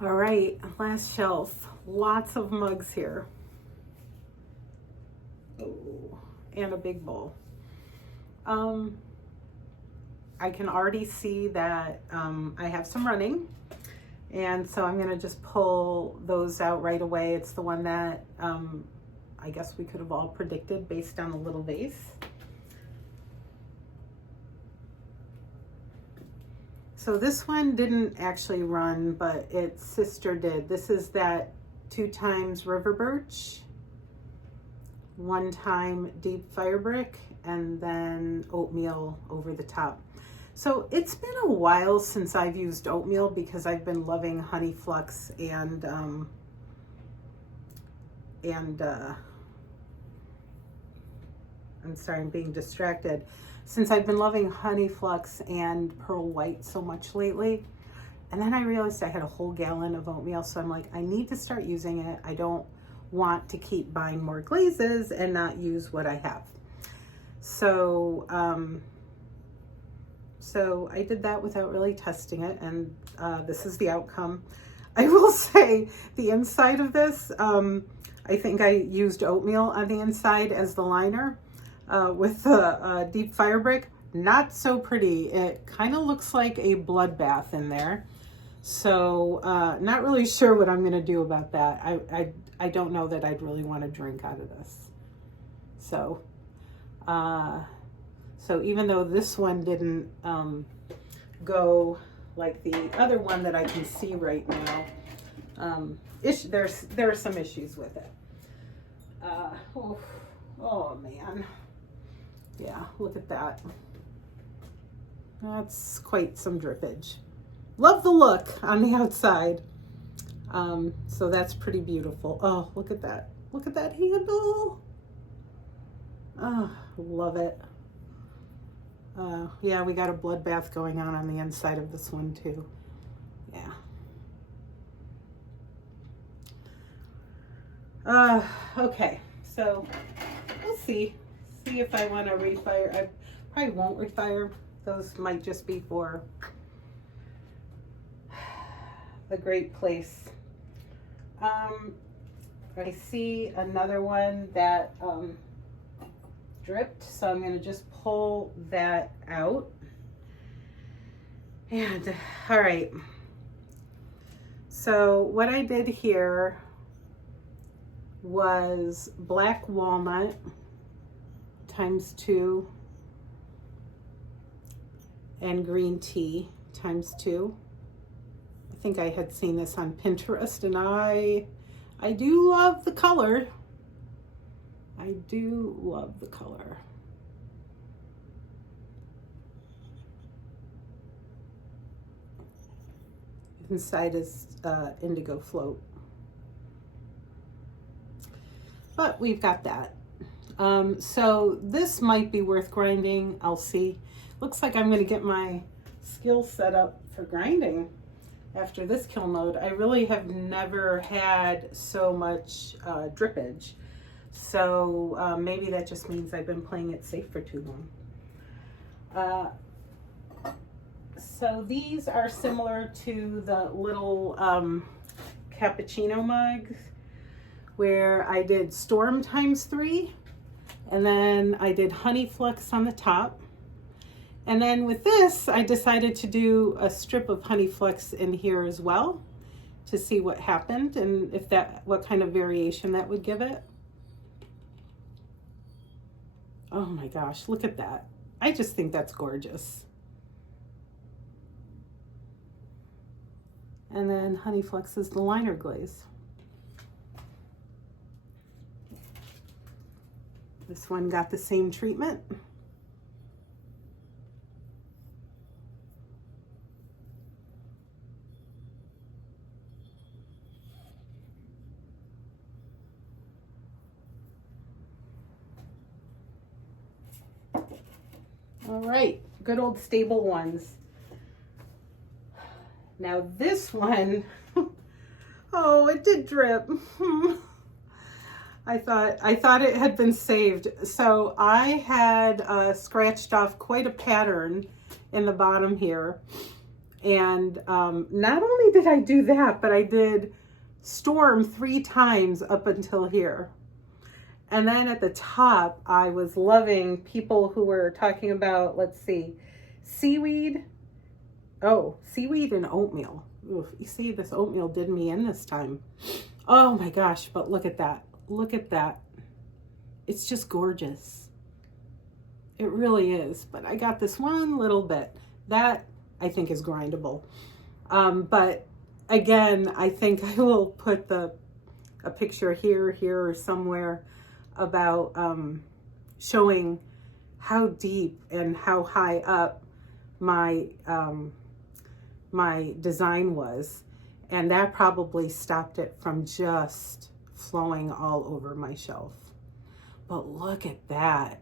All right, last shelf. Lots of mugs here. Oh, and a big bowl. I can already see that I have some running, and so I'm going to just pull those out right away. It's the one that I guess we could have all predicted based on the little vase. So this one didn't actually run, but its sister did. This is that 2 times river birch, 1 time deep fire brick, and then oatmeal over the top. So it's been a while since I've used oatmeal because I've been loving honey flux and I'm sorry, I'm being distracted. Since I've been loving honey flux and pearl white so much lately. And then I realized I had a whole gallon of oatmeal. So I'm like, I need to start using it. I don't want to keep buying more glazes and not use what I have. So, so I did that without really testing it. And this is the outcome. I will say the inside of this, I think I used oatmeal on the inside as the liner. With the deep fire brick, not so pretty. It kind of looks like a bloodbath in there. So not really sure what I'm going to do about that. I don't know that I'd really want to drink out of this. So so even though this one didn't go like the other one that I can see right now, there are some issues with it. Oh man. Yeah, look at that. That's quite some drippage. Love the look on the outside. So that's pretty beautiful. Oh, look at that. Look at that handle. Oh, love it. Yeah, we got a bloodbath going on the inside of this one too. Yeah. Okay, so we'll see if I want to refire. I probably won't refire. Those might just be for a great place. I see another one that dripped, so I'm going to just pull that out. And all right, so what I did here was black walnut ×2 and green tea ×2. I think I had seen this on Pinterest, and I do love the color. I do love the color. Inside is indigo float. But we've got that. So this might be worth grinding. I'll see. Looks like I'm going to get my skill set up for grinding after this kiln load. I really have never had so much drippage. So maybe that just means I've been playing it safe for too long. So these are similar to the little cappuccino mugs where I did storm ×3, and then I did honey flux on the top. And then with this, I decided to do a strip of honey flux in here as well to see what happened and if what kind of variation that would give it. Oh my gosh, look at that. I just think that's gorgeous. And then honey flux is the liner glaze. This one got the same treatment. All right, good old stable ones. Now this one, oh, it did drip. I thought it had been saved. So I had scratched off quite a pattern in the bottom here. And not only did I do that, but I did storm 3 times up until here. And then at the top, I was loving people who were talking about, let's see, seaweed. Oh, seaweed and oatmeal. Oof, you see, this oatmeal did me in this time. Oh my gosh, but look at that. Look at that. It's just gorgeous. It really is. But I got this one little bit. That I think is grindable. But again, I think I will put a picture here or somewhere about showing how deep and how high up my my design was, and that probably stopped it from just flowing all over my shelf. But look at that.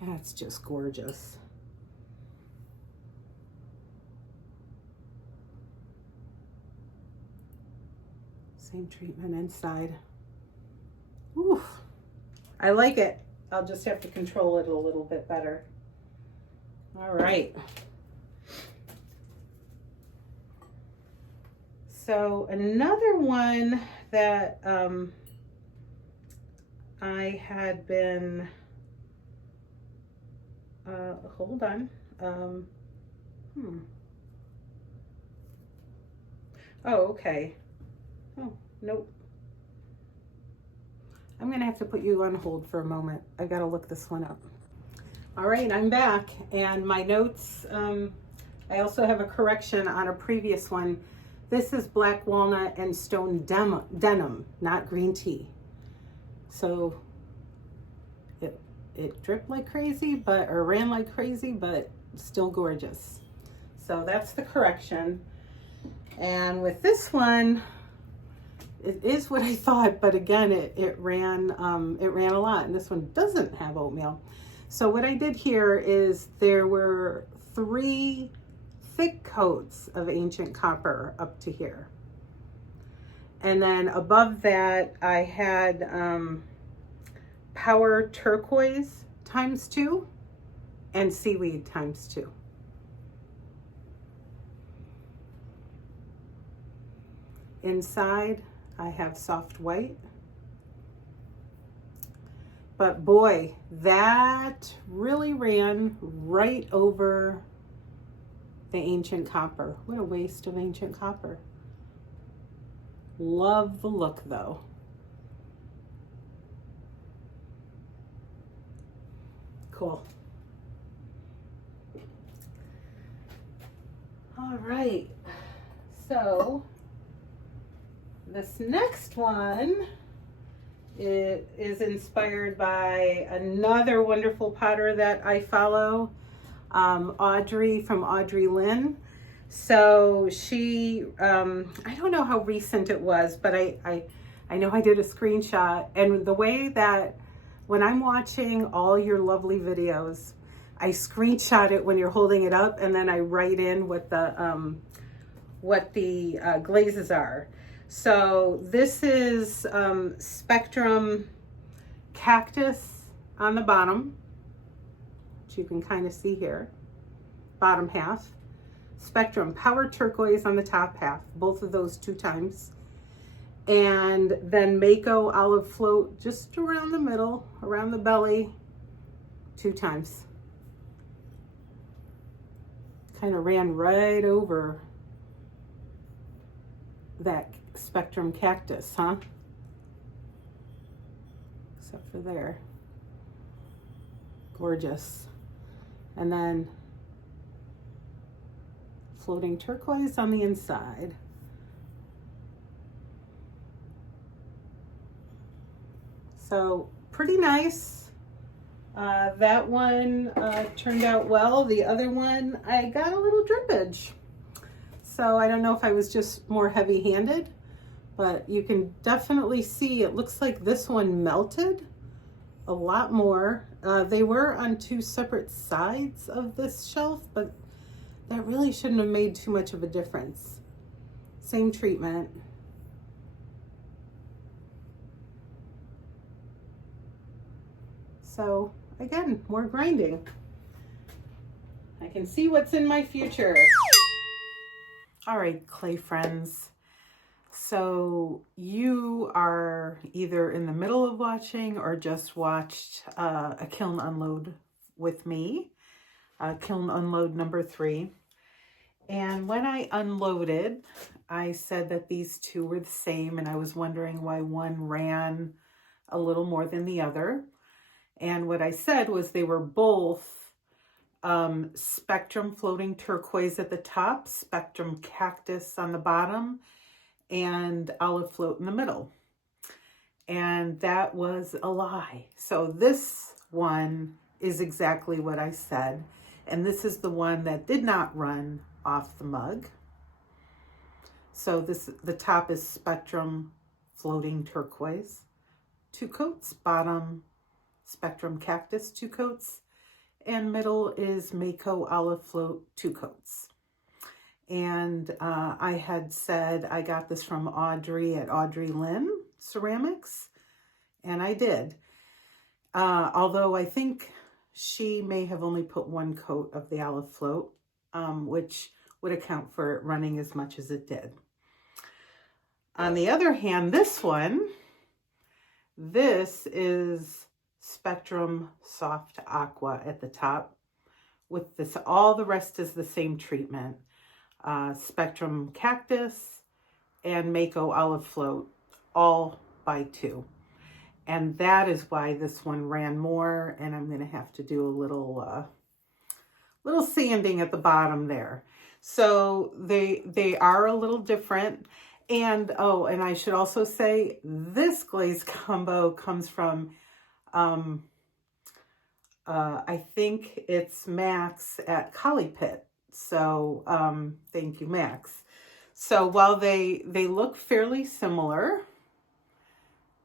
That's just gorgeous. Same treatment inside. Oof. I like it. I'll just have to control it a little bit better. All right. So another one that I had been, hold on. Oh, okay. Oh, nope. I'm gonna have to put you on hold for a moment. I gotta look this one up. All right, I'm back, and my notes, I also have a correction on a previous one. This is black walnut and stone denim, not green tea. So it dripped like crazy, or ran like crazy, but still gorgeous. So that's the correction. And with this one, it is what I thought, but again, it ran a lot, and this one doesn't have oatmeal. So what I did here is there were 3 thick coats of ancient copper up to here. And then above that, I had Power Turquoise ×2 and Seaweed ×2. Inside, I have Soft White. But boy, that really ran right over the ancient copper. What a waste of ancient copper. Love the look though. Cool. All right, so this next one, it is inspired by another wonderful potter that I follow, Audrey from Audrey Lynn. So she, I don't know how recent it was, but I know I did a screenshot, and the way that when I'm watching all your lovely videos, I screenshot it when you're holding it up, and then I write in what the glazes are. So this is Spectrum Cactus on the bottom, which you can kind of see here, bottom half. Spectrum Power Turquoise on the top half, both of those 2 times. And then Mako Olive Float just around the middle, around the belly, 2 times. Kind of ran right over that Spectrum Cactus, huh? Except for there. Gorgeous. And then floating turquoise on the inside. So pretty nice. That one turned out well. The other one, I got a little drippage. So I don't know if I was just more heavy-handed, but you can definitely see it looks like this one melted a lot more. They were on 2 separate sides of this shelf, but that really shouldn't have made too much of a difference. Same treatment. So again, more grinding. I can see what's in my future. All right, clay friends. So you are either in the middle of watching or just watched a kiln unload with me, kiln unload number 3. And when I unloaded, I said that these two were the same, and I was wondering why one ran a little more than the other. And what I said was they were both Spectrum floating turquoise at the top, Spectrum cactus on the bottom, and olive float in the middle. And that was a lie. So this one is exactly what I said. And this is the one that did not run off the mug. So the top is Spectrum floating turquoise, 2 coats, bottom Spectrum cactus, 2 coats, and middle is Mako olive float, 2 coats. And I had said I got this from Audrey at Audrey Lynn Ceramics, and I did. Although I think she may have only put 1 coat of the olive float, which would account for it running as much as it did. On the other hand, this is Spectrum Soft Aqua at the top. With this, all the rest is the same treatment. Spectrum Cactus and Mako Olive Float, all by 2. And that is why this one ran more, and I'm going to have to do a little sanding at the bottom there. So they are a little different. And oh, and I should also say this glaze combo comes from I think it's Max at Collie Pit. So thank you, Max. So while they look fairly similar,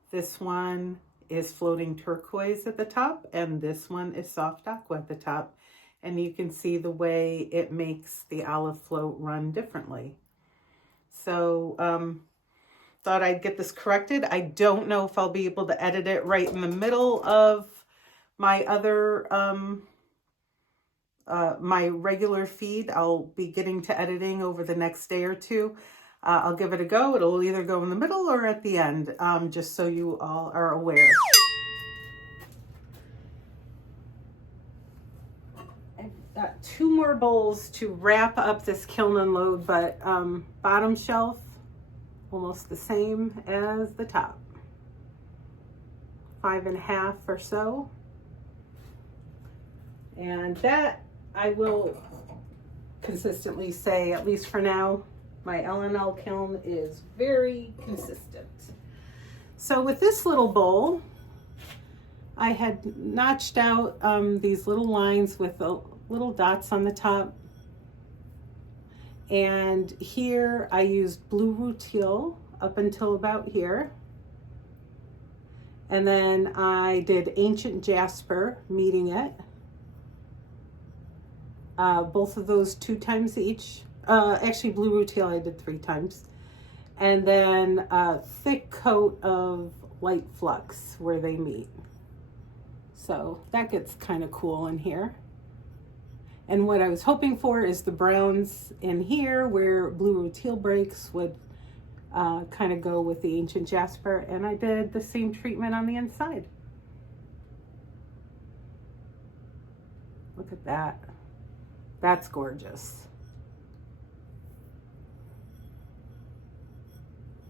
this one is floating turquoise at the top, and this one is soft aqua at the top. And you can see the way it makes the olive float run differently. So thought I'd get this corrected. I don't know if I'll be able to edit it right in the middle of my other, my regular feed. I'll be getting to editing over the next day or 2. I'll give it a go. It'll either go in the middle or at the end, just so you all are aware. Got 2 more bowls to wrap up this kiln unload, but bottom shelf almost the same as the top, 5.5 or so. And that I will consistently say, at least for now, my L&L kiln is very consistent. So with this little bowl, I had notched out these little lines with the little dots on the top. And here I used blue rutile up until about here. And then I did ancient jasper, meeting it. Both of those 2 times each. Actually, blue rutile I did 3 times. And then a thick coat of light flux where they meet. So that gets kind of cool in here. And what I was hoping for is the browns in here where blue rutile breaks would kind of go with the ancient jasper. And I did the same treatment on the inside. Look at that. That's gorgeous.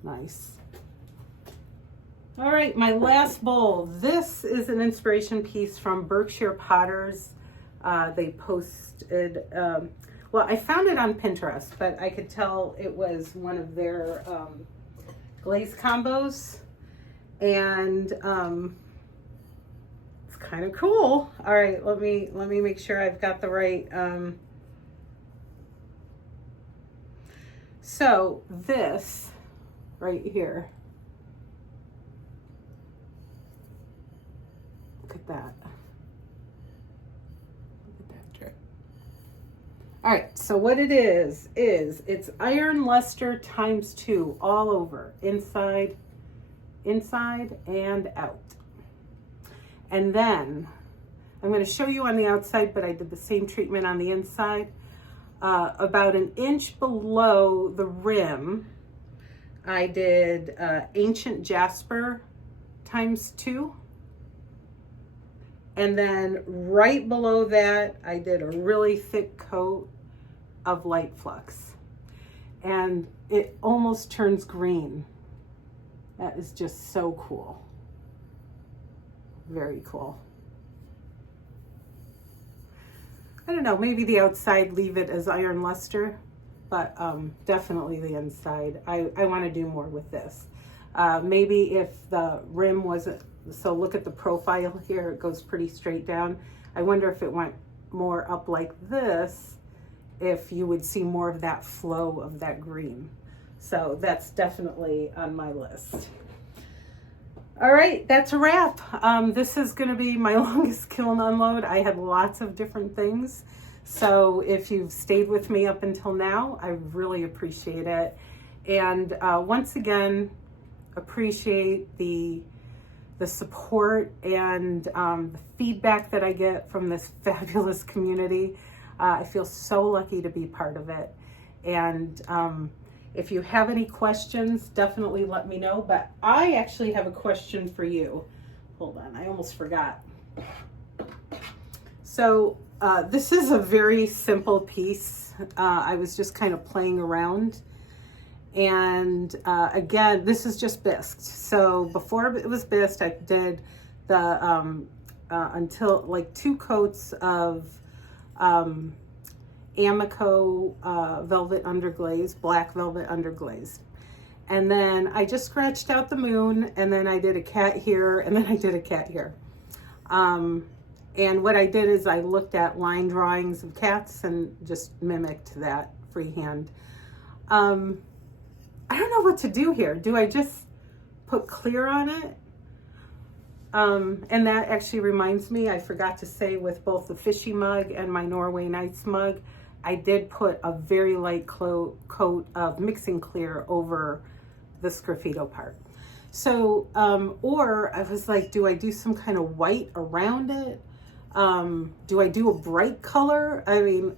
Nice. All right, my last bowl. This is an inspiration piece from Berkshire Potters. They posted, well, I found it on Pinterest, but I could tell it was one of their glaze combos. And it's kind of cool. All right, let me make sure I've got the right. So this right here. Look at that. Look at that drip. All right, so what it is it's iron luster times 2 all over, inside and out. And then I'm going to show you on the outside, but I did the same treatment on the inside. About an inch below the rim, I did Ancient Jasper ×2. And then right below that, I did a really thick coat of light flux. And it almost turns green. That is just so cool. Very cool. I don't know, maybe the outside leave it as iron luster, but definitely the inside. I want to do more with this. Maybe if the rim wasn't, so look at the profile here, it goes pretty straight down. I wonder if it went more up like this, if you would see more of that flow of that green. So that's definitely on my list. All right, that's a wrap. This is gonna be my longest kiln unload. I had lots of different things. So if you've stayed with me up until now, I really appreciate it. And once again, appreciate the support and the feedback that I get from this fabulous community. I feel so lucky to be part of it. And if you have any questions, definitely let me know. But I actually have a question for you. Hold on, I almost forgot. So this is a very simple piece. I was just kind of playing around. And again, this is just bisqued. So before it was bisqued, I did the until like 2 coats of Amico velvet underglaze, black velvet underglaze. And then I just scratched out the moon, and then I did a cat here, and then I did a cat here. And what I did is I looked at line drawings of cats and just mimicked that freehand. I don't know what to do here. Do I just put clear on it? And that actually reminds me, I forgot to say, with both the fishy mug and my Norway Nights mug, I did put a very light coat of mixing clear over the sgraffito part. So, or I was like, do I do some kind of white around it? Do I do a bright color? I mean,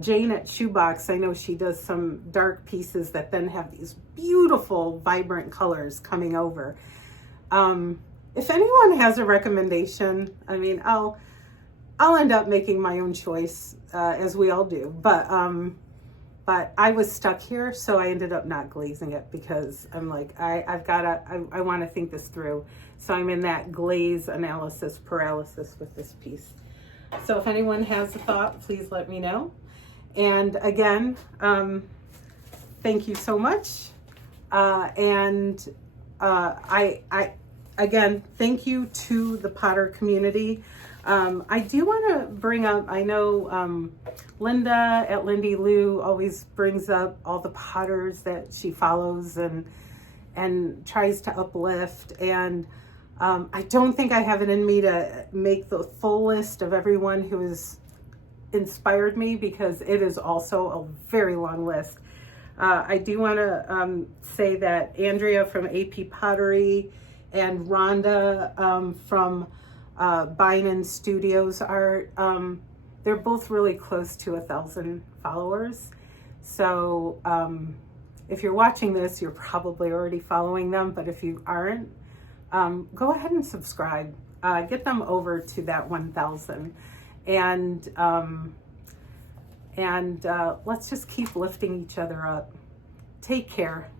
Jeannette Shoebox, I know she does some dark pieces that then have these beautiful, vibrant colors coming over. If anyone has a recommendation, I mean, I'll end up making my own choice, as we all do. But I was stuck here, so I ended up not glazing it because I'm like, I want to think this through. So I'm in that glaze analysis paralysis with this piece. So if anyone has a thought, please let me know. And again, thank you so much. Again, thank you to the Potter community. I do want to bring up, I know Linda at Lindy Lou always brings up all the potters that she follows and tries to uplift. And I don't think I have it in me to make the full list of everyone who has inspired me, because it is also a very long list. I do want to say that Andrea from AP Pottery and Ronda from Bynum Studios Art, they're both really close to 1,000 followers. So if you're watching this, you're probably already following them, but if you aren't, go ahead and subscribe. Get them over to that 1,000. And let's just keep lifting each other up. Take care.